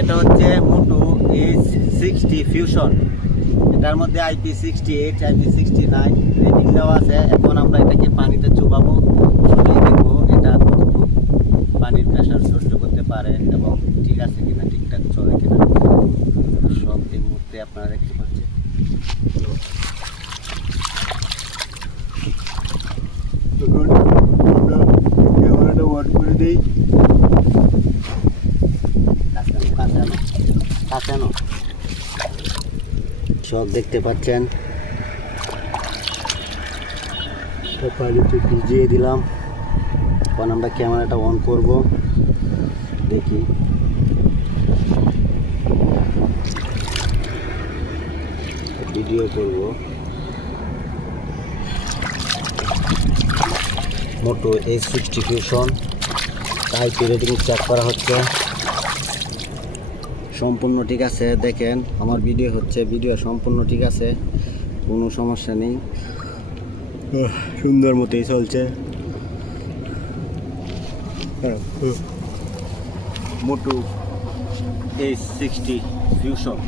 এটা হচ্ছে মোটু H60 fusion. এটার মধ্যে IP68 IP69 রেটিং দেওয়া আছে। এখন আমরা এটাকে পানিতে চুবাবো, চুবিয়ে দেখবো এটা কতটুকু পানির প্রেশার সহ্য করতে পারে এবং ঠিক আছে কিনা, ঠিকঠাক চলে কিনা। সব এই মুহূর্তে আপনারা দেখতে পাচ্ছেন। এখন আমরা ক্যামেরাটা অন করে দিই। সব দেখতে পাচ্ছেন, পানিতে ভিজিয়ে দিলাম। এখন আমরা ক্যামেরাটা অন করব, দেখি ভিডিও করব। Moto H60 Fusion IP rating check করা হচ্ছে, সম্পূর্ণ ঠিক আছে। দেখেন আমার ভিডিও হচ্ছে, ভিডিও সম্পূর্ণ ঠিক আছে, কোনো সমস্যা নেই, সুন্দর মতোই চলছে। মোটো H60 ফিউশন।